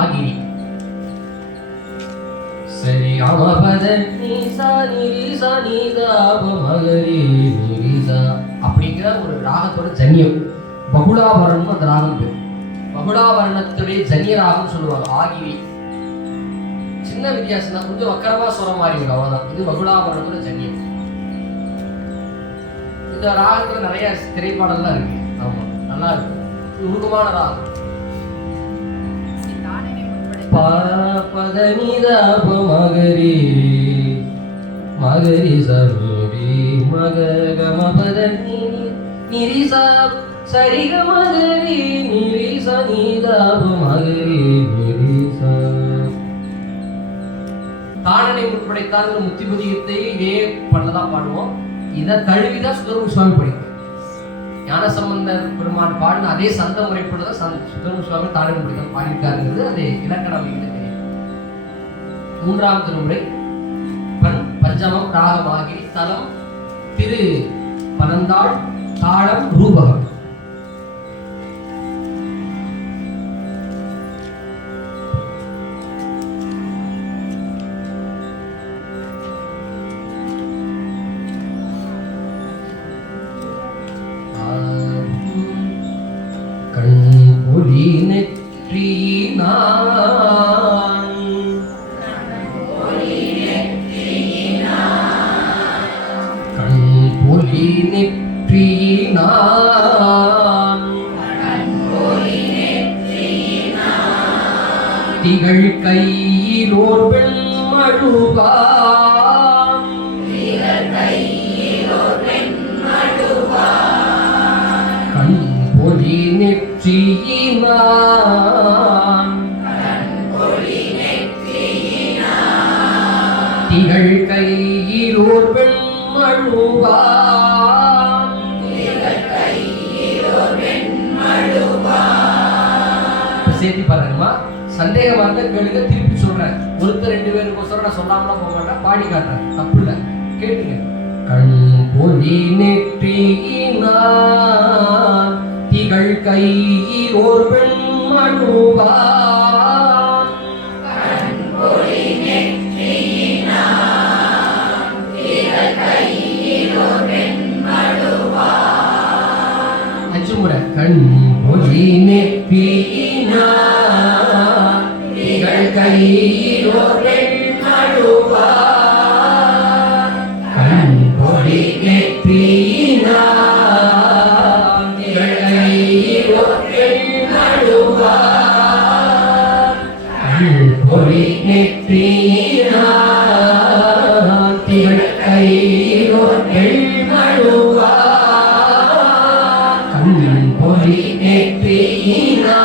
ஆகிரி. சரி அமபத நீசா நிரிசா நீதாப மகரி நிரிசா அப்படிங்கிற ஒரு ராகத்தோட ஜன்யம். பகுலாபரணம் அந்த ராகம் பேர். பகுலாபரணத்துடைய ஜன்ய ராகம் சொல்லுவாங்க ஆகிரி. சின்ன வித்தியாசம் தான், கொஞ்சம் வக்கரமா சொல்ற மாதிரி இருக்கும், அவ்வளவுதான். இது பகுலாபரணத்தோட ஜன்யம். இந்த ராகத்துல நிறைய திரைப்பாடல்லாம் இருக்கு. ஆமா, நல்லா இருக்கு, நுணுக்கமான ராகம். பதனிதாப மகரி மகரி சரி மககம பதனி நிரிசா சரிக மகரி நிரிசா நீதாப மகரி நிரிசா. தானனை முற்படைத்தார்கள் முத்திபதியத்தை இதே பண்ணதான் பாடுவோம். இதை தழுவிதான் சுந்தரமூர்த்தி சுவாமி படிக்கும். ஞானசம்பந்தர் பெருமான் பாடின அதே சந்த முறைப்படிதான் சுந்தரமூர்த்தி சுவாமி தானனை முற்படைத்தான் பாடியிருக்காருங்கிறது அது இலக்கணம் தெரியும். மூன்றாம் திருமுறை பண் பஞ்சமம் ராகமாகி தலம் திரு பனந்தாள் தாளம் ரூபகம். கண்பொலி நெற்றியினான் கண்பொலி நெற்றியினான் திகழ் கையிலோர் வெண்மழுவான் கண்பொலி நெற்றியினான் திகழ் கையிலோர் வெண்மழுவான். சேர்த்து பாருங்கம்மா, சந்தேகமா இருந்தா கேளுங்க, திருப்பி சொல்றேன். ஒருத்தர் ரெண்டு பேருக்கு நான் சொல்லாமலாம் போக மாட்டேன், பாடி காட்டுறேன், தப்பு இல்லை, கேட்டுங்க. கண்பொலி நெற்றியினான் திகழ் கையிலோர் வெண்மழுவான் அஞ்சுமுறை. கண்பொலி நெற்றியினான் திகழ் கையிலோர் வெண்மழுவான் கண்பொலி நெற்றியினான் திகழ் கையிலோர் வெண்மழுவான் கண்பொலி நெற்றியினான் திகழ் கையிலோர் வெண்மழுவான் கண்பொலி நெற்றியினான்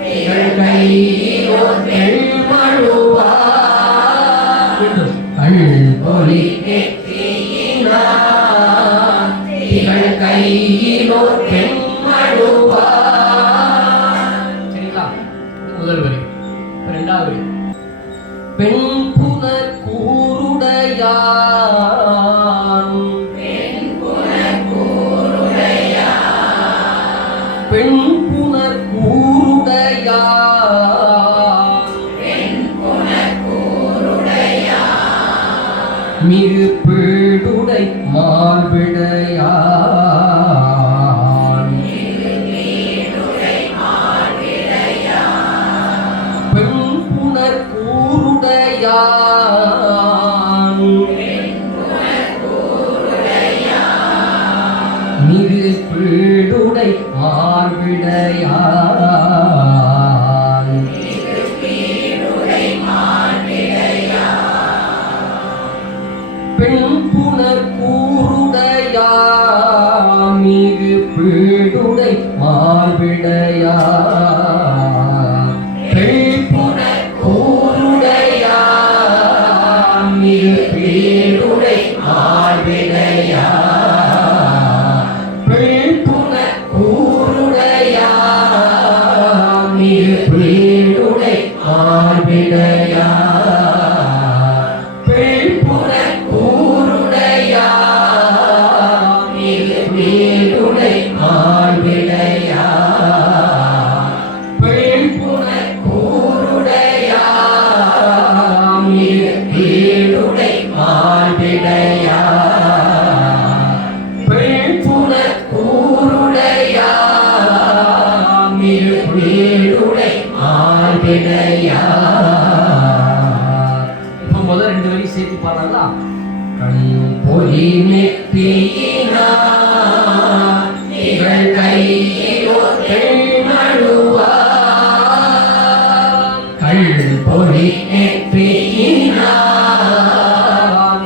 திகழ் கையிலோர் வெண்மழுவான் கண்பொலி நெற்றியினான் திகழ் கையிலோர் வெண்மழுவான். சரிங்களா? முதல் வரி. இரண்டாவது வரி. பெண் புனர் கூருடையான் பெண் புனர் கூருடையான் மிகு பீடுடை மால்விடையான் பெண் புனர் கூருடையான் மிகு பீடுடை மால்விடையான் பெண் புனர் கூருடையான் மிகு பீடுடை மால்விடையான் பெண் புனர் கூருடையான் மிகு பீடுடை மால்விடையான் பெண் புனர் கூருடையான் மிகு பீடுடை மால்விடையான் பெண் புனர் கூருடையான் மிகு பீடுடை மால்விடையான் பெண் புனர் பீடுடை மார்பிடையார். இப்ப முதல் 2 வரி சேர்த்து பாடலாங்களா? கண் பொறி நெற்றியினார் திகழ் கையிலோர் பெண்மழுவார். கண் பொறி நெற்றியினார்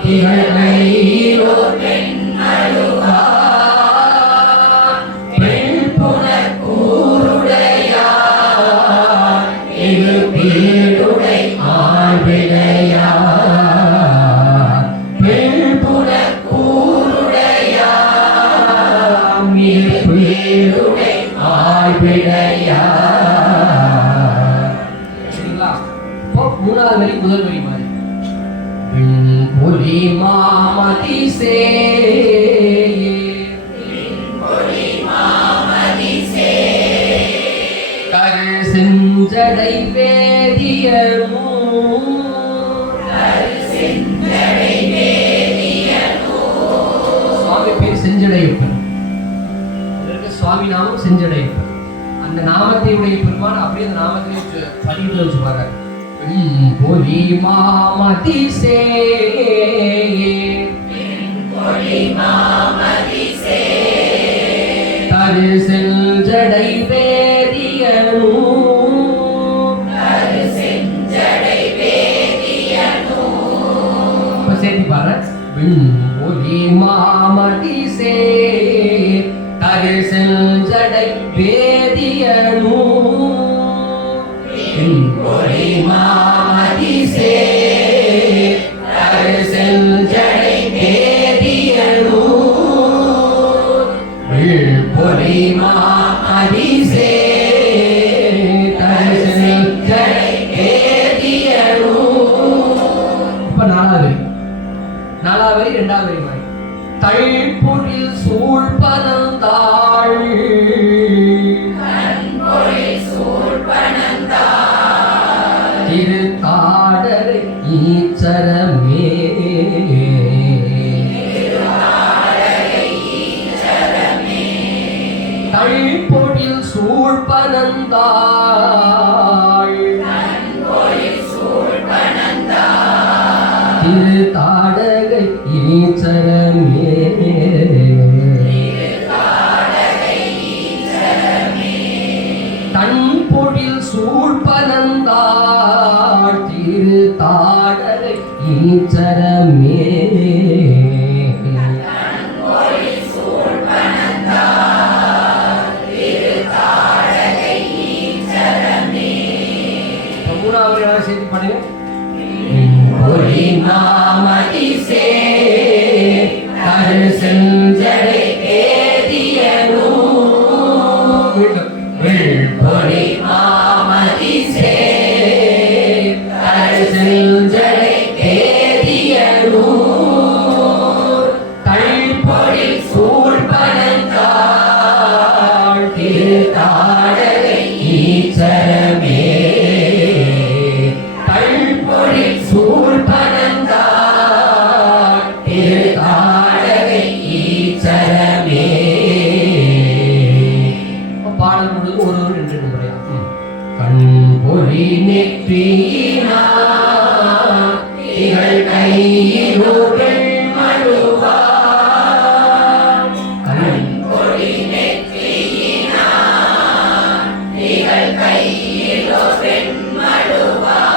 திகழ் கையிலோர் பெண்மழுவார். பெண் புனர் கூருடையார் இரு பீடுடை மார்பிடையார். சரிங்களா? இப்போ 3வது வரி முதல் வரி மாதிரி பொலி மாமதி சே கரு செஞ்சடை வேதியனூ. சுவாமி பேர் செஞ்சடையப்பன். சுவாமி நாமம் செஞ்சடையப்பன். அந்த நாமத்தை உடைய பெருமான் அப்படியே அந்த நாமத்திலே பதிவு வச்சு பாருங்க. பொலி மாமதி சே கரு செஞ்சடை வேதியனூ. இப்ப சேர்த்து பாருங்க. பொலி மாமதி சே கரு செஞ்சடை வேதியனூ. பொலி மாமதி சே கரு செஞ்சடை வேதியனூ. பொலி மாமதி சே கரு செஞ்சடை வேதியனூ. இப்ப 4வது வரி 2வது வரி மாதிரி தழ்பொழில் சூழ்பனந்தாள் திரு தாடரை ஈச்சரமே. தழ்பொழில் சூழ்பனந்தாள் திரு தாடகை ஈச்சரமே. தன்பொழில் சூழ்பனந்தாள் திரு தாடகை ஈச்சரமே. சேர்த்து பண்ணுங்க. பொலி மாமதி சே கரு செஞ்சடை வேதியனூ. பொலி மாமதி சே கரு செஞ்சடை வேதியனூ. தழ்பொழில் சூழ்பனந்தாள் திரு தாடகை ஈச்சரமே. சூழ்பனந்தாள் திரு தாடகை ஈச்சரமே. பாடல் முழுவதும் ஒரு 2 முறையா. கண் பொறி நெற்றியினார் திகழ் கையிலோர் பெண்மழுவார். கண் பொறி நெற்றியினார் திகழ் கையிலோர் பெண்மழுவார்.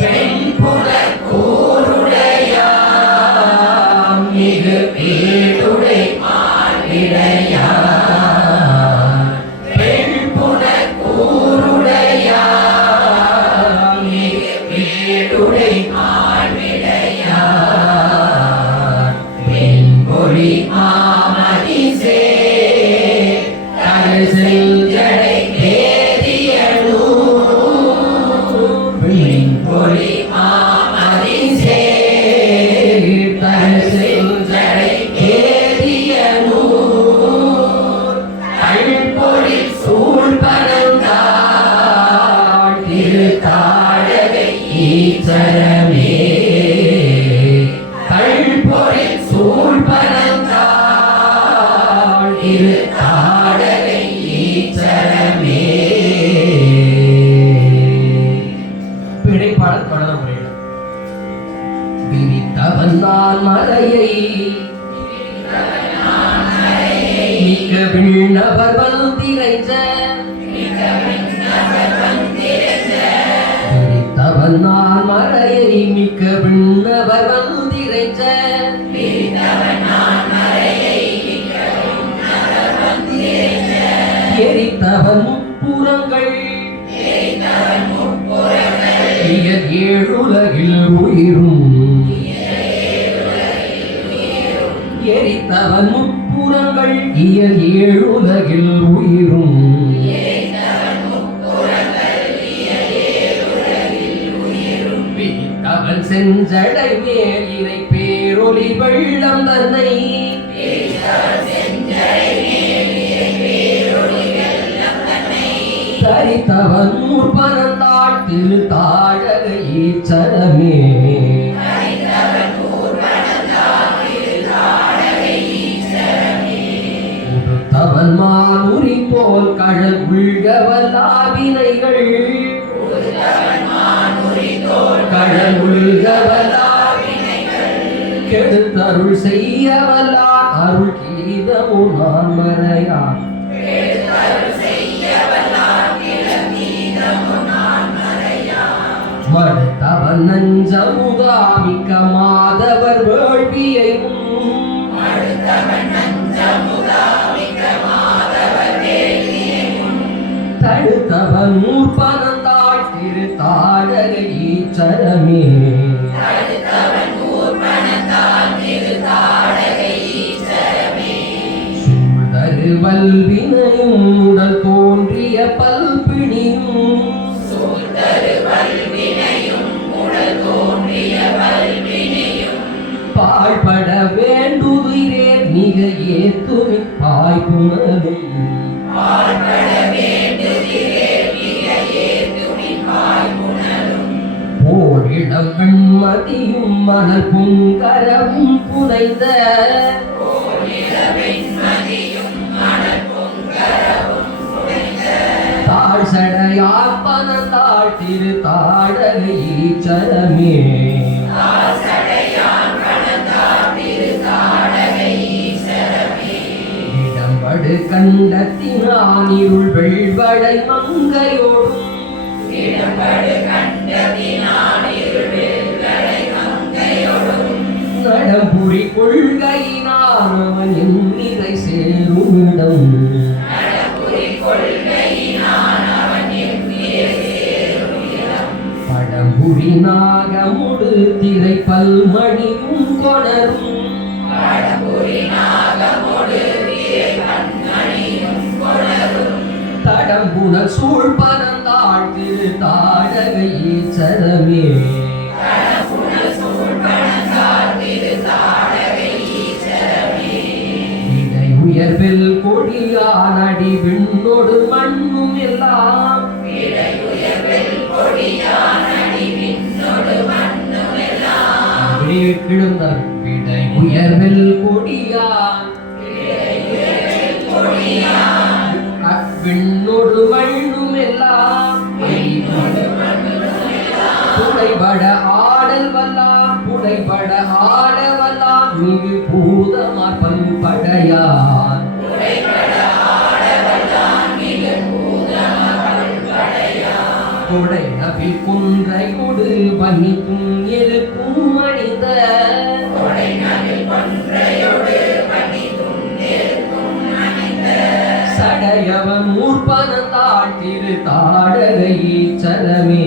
பெண் புனர் கூருடையார் மிகு பீடுடை மார்பிடையார். பெண் புனர் கூருடையார் மிகு பீடுடை மார்பிடையார். பெண் பொலி மாமதி சே கரு செஞ்சடை வேதியனூ. பொலி மாமதி சே கரு செஞ்சடை வேதியனூ. தழ்பொழில் சூழ்பனந்தாள் திரு தாடகை ஈச்சரமே. தழ்பொழில் சூழ்பனந்தாள் திரு தாடகை ஈச்சரமே. பிரித்தவன் நான் மறையை மிக்க விண்ணவர் வந்திரைச்ச எரித்தவன் முப்புறங்கள் ஏழுலகில் உயிரும் எரித்தவன் முப்புறங்கள் ஏழுலகில் உயிரும் அவன் செஞ்சடை மேல் இறை பேரொளி வெள்ளம் தன்னை தரித்தவன் முற்பனந்தாள் திருத்தாழக ஈச்சரமே உடுத்தவன் மானுரி போல் கழல் உள்கவல்லாவினைகள் கெடுத்தருள் செய்யவல்லார் அருள் கீதமு நான் மறையான் மடுத்தவன் நஞ்சமுதாமிக்க மாதவர் வேள்வியை தடுத்தவன் மூர்ப்பனந்தாள் திருத்தாழக ஈச்சரமே சூழ்தரு வல்வினையும் உடல் தோன்றிய பல்பிணியும் பாழ்பட வேண்டுகிறே மிக ஏத்துமி பாய்புணரும் ஓரிடம் வெண்மதியும் மணல் புங்கரவும் புனைந்த தாழ்சடையாப்பனந்தாள் திருத்தாழக ஈச்சரமே இடம்படு கண்டத்தினான் இருள் வெள்வடை மங்கையோடும் நடம்புரி கொள்கையினான் அவன் எண்ணிறை சேருமிடம் படம்புரி நாகமுடு திரை பல்மணியும் கொணரும் தடம்புணர் சூழ்பனந்தாள் திருத்தாழக ஈச்சரமே இடை உயர்வில் கொடியான் அடி விண்ணோடு மண்ணும் எல்லாம் கிழந்தார் இடை உயர்வில் கொடியான் விண்ணோடு மண்ணும் எல்லாம் புடைபட ஆடல் வல்லாம் புடைபட ஆட வல்லாம் மிகு பூதமார் பல்படையான் கொடை நபி குன்றை கொடு பணிக்கும் எழுக்கும் மனித சடையவன் மூர்ப்பனந்தாள் திருத்தாழக ஈச்சரமே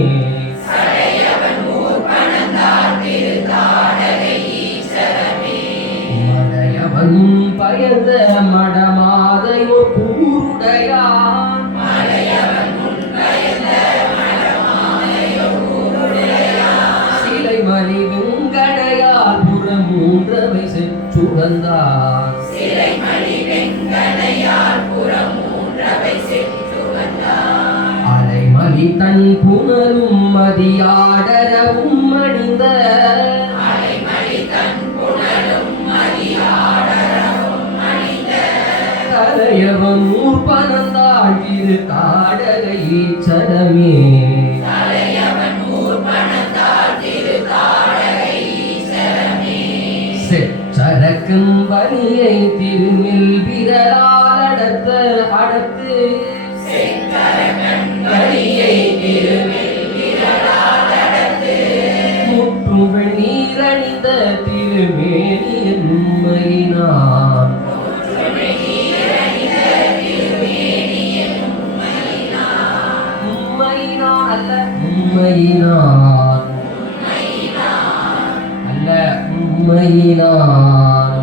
மடையவன் பயந்த மடமாதையோர் கூருடையான் சிலை மணி வெங்கடையால் புறமூன்றவை செச்சுகந்தான் அலைமலி தன் புனலும் மதியாடரவும் அணிந்த தலையவன் மூர்ப்பனந்தாள் திருத்தாழக ஈச்சரமே செச்சரக்கும் வலியை திருமில் விரலால் அடத்து உண்மையினான் அல்ல உண்மையினான் அல்ல உண்மையினான்.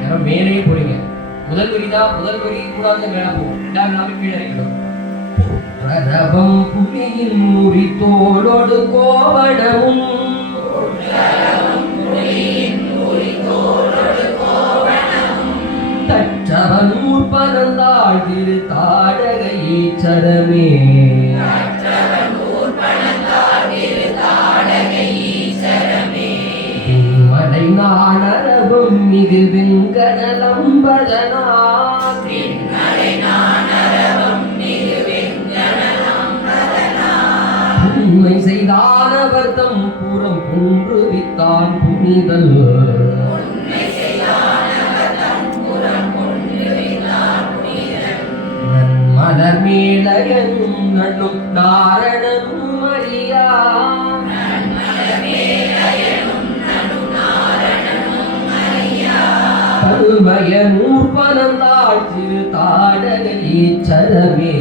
யாரும் மேலே போறீங்க. முதல் வரி கூடாது மேல போகும். ரெண்டாவது கீழே இருக்கணும். பிரதபம் புலியின் முறித்தோளோடு கோவணமும் தற்றவன் ஊர்பனந்தாள் திரு தாடகை ஈச்சரமே மலை நாணரவும் மிகு வெங்கடலம்பதனா உண்மை செய்தானவர் தம் புறம் குன்றுவித்தான் புனிதல் நன்மலர் மேலயனும் நண்ணும் நாரணனும் அறியா பல்வயனூர் பனந்தாள் திரு தாடகை ஈச்சரமே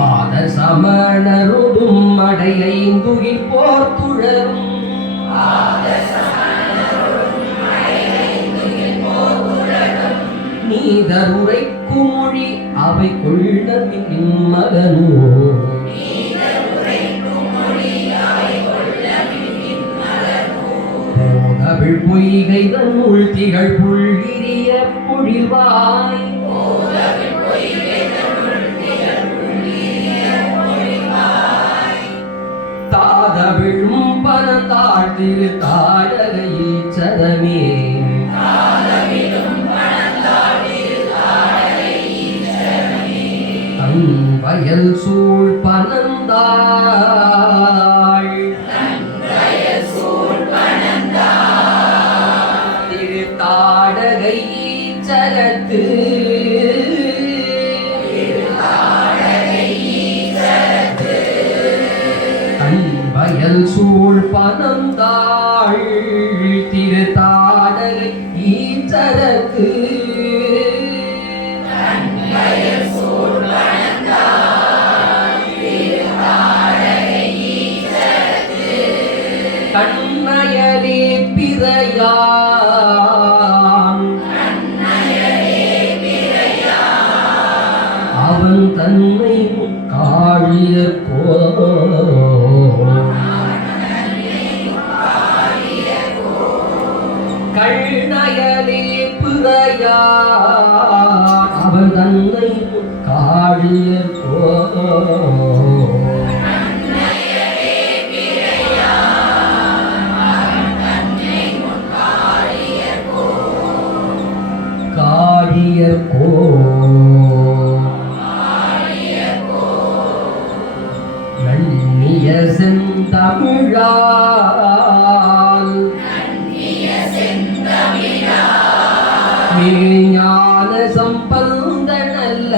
ஆதர் சமணருடும் அடையைந்துகில் போர் துழரும் நீதருரைக்கும் மொழி அவை கொள்ளமின் மகனோ போதவிழ் பொய்கை தன்னுள் திகழ் புள்ளிரிய பொழிவாய் தாதவிழும் பனந்தாள் திரு தாடகை ஈச்சரமே வயல் சூழ் பனந்தாள் திரு தாடகை ஈச்சரத்து வயல் சூழ் பனந்தாள் திரு தாடகை ஈச்சரத்து கண்ணயலே பிறையான் அவன் தன்னை காழியர்கோ கண்ணயலே பிறையான் அவன் தன்னை காழியர்கோ நன்னிய செந்தமிழால் ஞான சம்பந்தனல்ல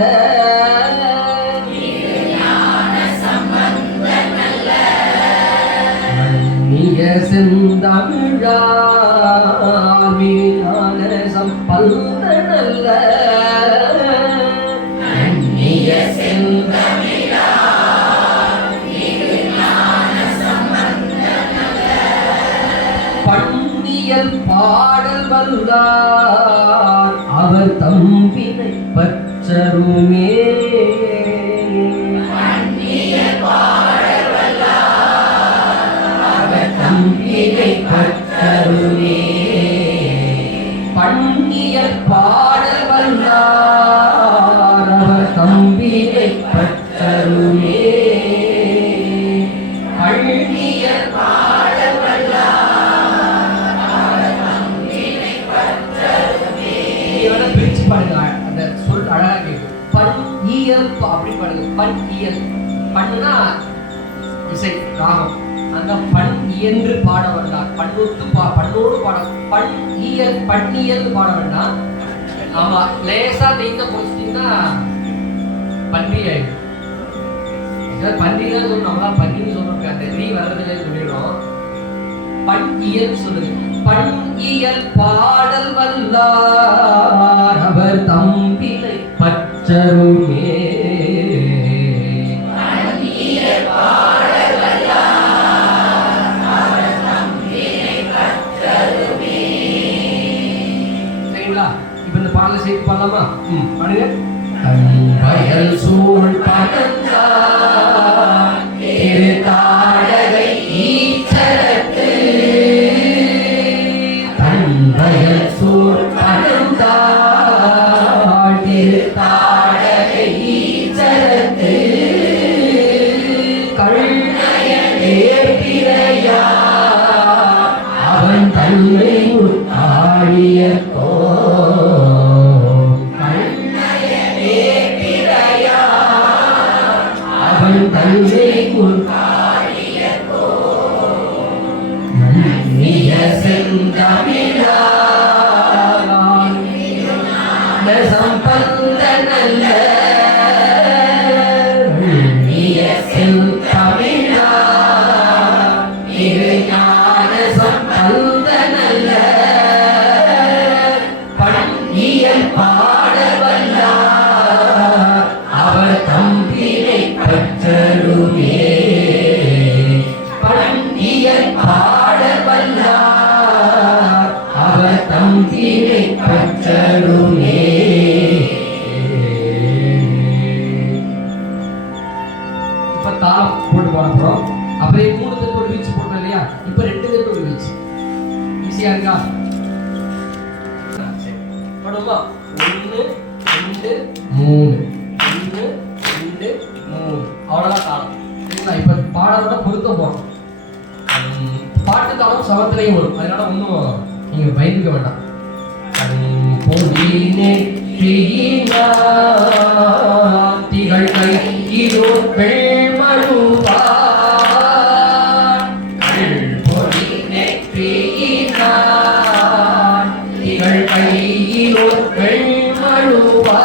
நன்னிய செந்தமிழால் ஞான சம்பந்தனல்ல நன்னிய பன்னியல் பாடல் வல்லார் அவர் தம்பினை பற்றருமே அவர் தம்பினை பற்றருமே பன்னியல் பாடல் வல்லார் அவர் தம்பினை பற்றருமே பன்னியல் பாடல் வல்லார் பிரிச்சு பாருங்க. அந்த சொல் அழகா கேட்கும். பண் இயல் அப்படி பாருங்க. பண் இயல் பண்ணுனா இசை ராகம். அந்த பண் இயன்று பாட வேண்டாம். பண்ணோடு பாட பண் இயல் பண்ணியல் பாட வேண்டாம். ஆமா லேசா நீங்க போச்சிட்டீங்கன்னா பன்றி ஆயிடும். பன்றி தான் சொல்லணும். நம்மளா பன்னின்னு சொல்றோம். அந்த ரீ வர்றதுல சொல்லிடுறோம். பண் இயல் சொல்லுங்க. பண் இயல் பாடல் வல்லார் அவர் தம்பினை பற்றருமே. சரிங்களா? இப்ப இந்த பாடலை சேர்த்து பாடலாமா? பாடுங்க. வயல் சூழ் பகந்தார் திருத்தாடகை ஈச்சரத்து. வயல் சூழ் பகந்தார் திருத்தாடகை ஈச்சரத்து. கள்ளையனே பிறையார் அவன் தன்னை ஆழிய அவ்வளவுதான் காலம். இப்ப பாடலோட பொருத்த போறோம். பாட்டு காலம் சமத்திலையும் வரும். அதனால ஒன்றும் நீங்க பயந்துக்க வேண்டாம். திகழ் கையிலோ வெள்மழுவா திகழ் கையிலோ வெள்மழுவா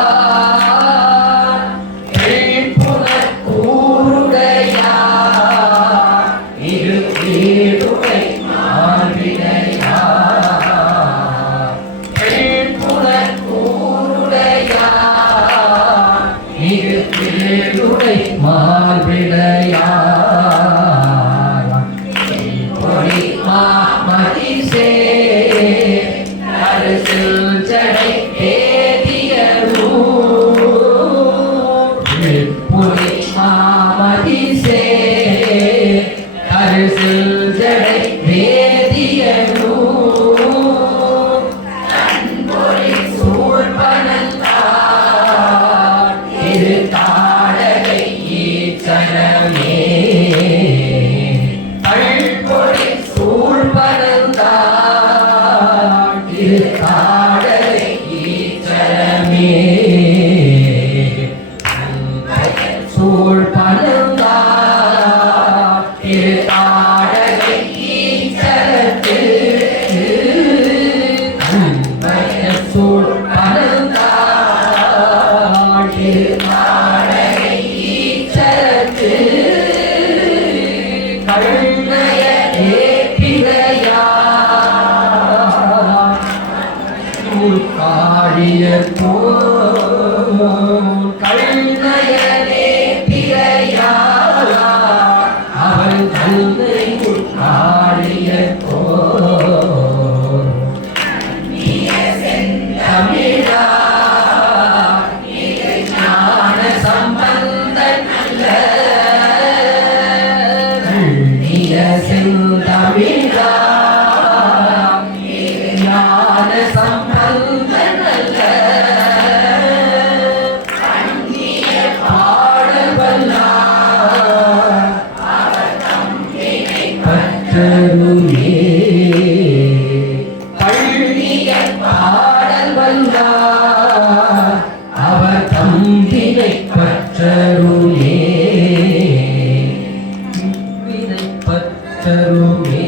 பற்றருமே